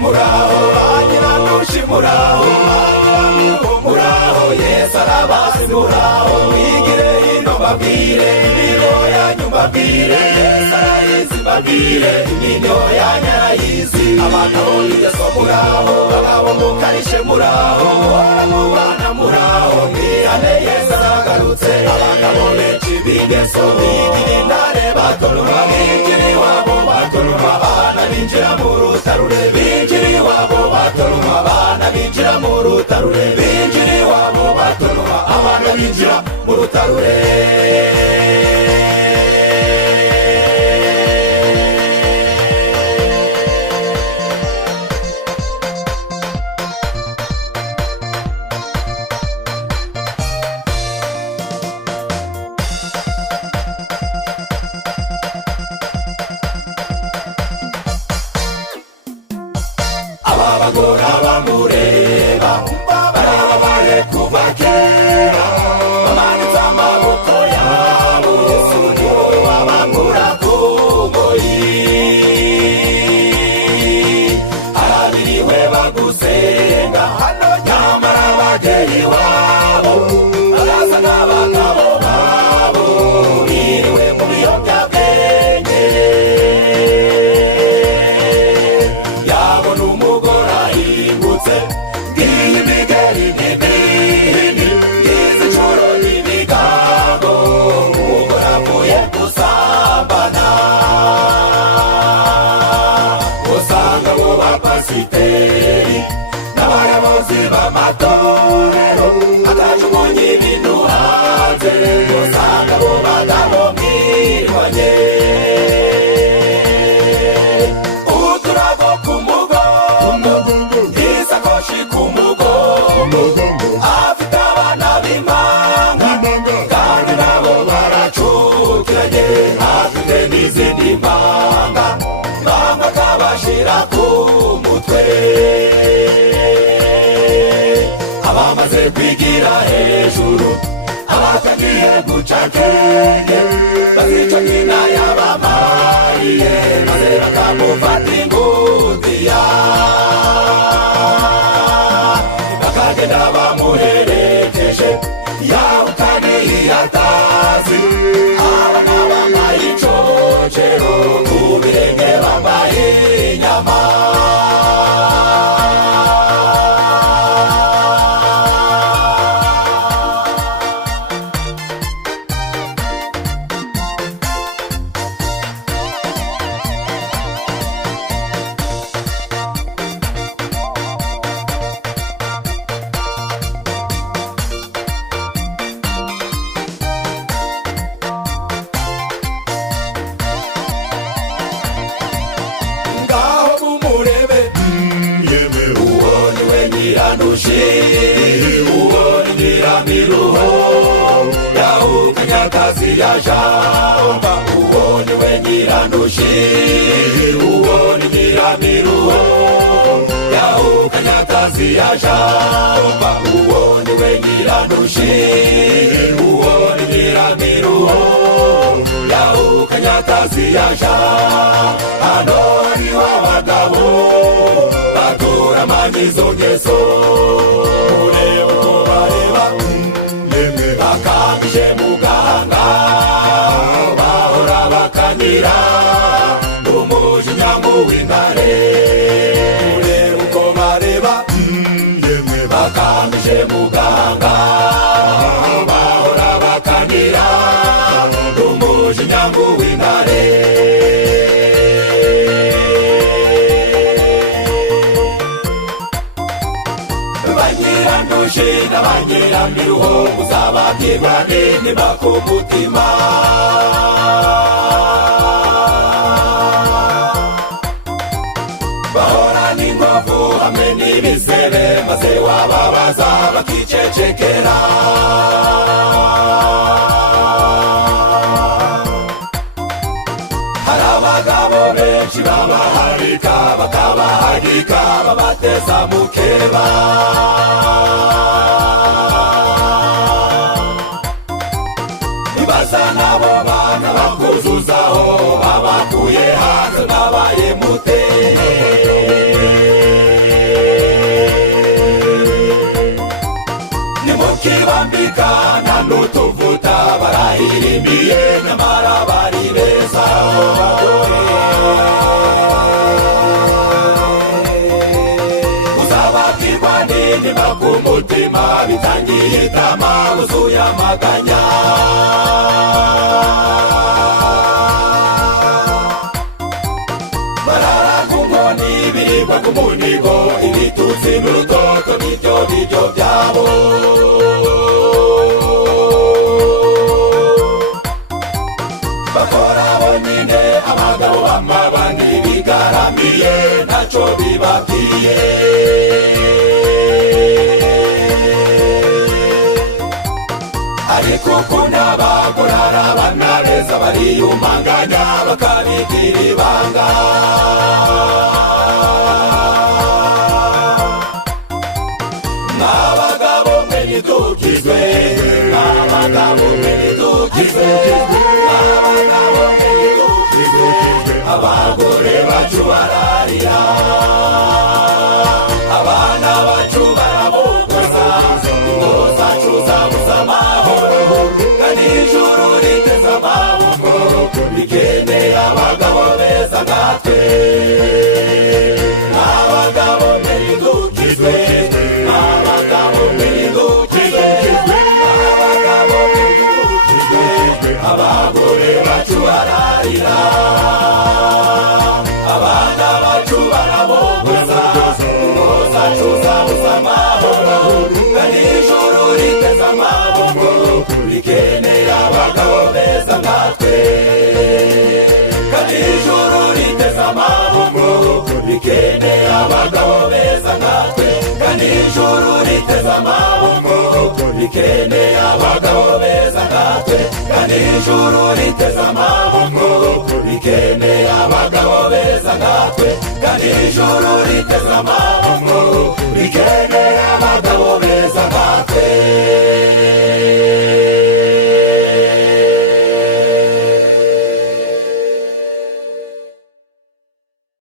muraho banyirandushi muraho muraho Yesu arabasi muraho mwigire hino mbabwire imirimo yanyu mbabwire Yesu arayizi mbabwire iminyo yanyu arayizi abagabo b'ingeso muraho ababo mukarishe muraho muhora mubana muraho mwihane Yesu aragarutse abagabo benshi b'ingeso bigira intare batonora binjira iwabo batonora abana binjira mu rutarure binjira iwabo batonora abana binjira mu rutarure binjira iwabo batonora abana binjira mu rutarure abagora bamureba barabaye kuva kera bamanitse amaboko yabo Yesu niwe wabakura ku ngoyi arabiriwe bagusenga nyamara bagera iwabo baraza n'abagabo babo biriwe mu biyobyabwenge yabona umugore ahingutse ngiyi imigeri n'imihini ngizi incuro n'ibigango umugore avuye gusambana usanga abo bapasiteri n'abayobozi b'amatorero atajugunye ibintu hanze usanga abo bagabo mwirwanye uturago ku mugongo isakoshi ku mugongo afite abana b'impanga kandi nabo baracukiranye afite n'izindi mpanga bamwe akabashira ku mutwe abamaze kwigira hejuru abatagiye guca akenge bazica nyina yabamariye maze bakamufata ingutiya bakagenda bamuherekeje yahukaniye atazi abana bambaye icocero ku birenge bambaye inyama uwoni nyiramiruho yahukanyakazi yajamba uwoni we nyirandushi uwoni nyiramiruho yahukanyakazi yajamba uwoni we nyirandushi uwoni nyiramiruho yahukanyakazi yajamba hano hariho abagabo baturamanizo ngeso ureba uko bareba bakambije mu gahanga bahora bakanira umujinya w'intare ureba uko bareba bakambije mu gahanga bahora bakanira umujinya w'intare banyirandushi n'abanyiramiruho muzababwirwa n'intima ku mutima bahorana inkovu hamwe n'ibisebe maze wababaza bakicecekera hari abagabo benshi babaharika bakabahagika babateza mukeba ibaza nabo bana bakuzuzaho babakuye hanze babaye muteye ukibambika nta n'utuvuta barahirimbiye nyamara bari beza abo bagore uzababwirwa n'intimba ku mutima bitangiye itama wuzuye amaganya barara ku nkoni biribwa ku munigo ibitutsi n'urutoto nibyo biryo byabo bakora bonyine abagabo b'amabandi bigaramiye ntacyo bibabwiye ariko ukuntu abagore ari abana beza bariyumanganya bakabigira ibanga n'abagabo mwe ntidukizwe n'abagabo mwe ntidukizwe n'abagabo mwe ntidukizwe abagore bacu bararira abana bacu barabogoza ingo zacu zabuze amahoro kandi ijuru riteze amaboko rikeneye abagabo beza nkatwe n'abagabo mwe ntidukizwe n'abagabo mwe ntidukizwe n'abagabo mwe ntidukizwe abagore bacu bararira abana bacu barabogoza ingo zacu zabuze amahoro kandi ijuru riteze amaboko rikeneye abagabo beza nkatwe kandi ijuru riteze amaboko rikeneye abagabo beza nkatwe kandi ijuru riteze amaboko rikeneye abagabo beza nkatwe kandi ijuru riteze amaboko rikeneye abagabo beza nkatwe kandi ijuru riteze amaboko rikeneye abagabo beza nkatwe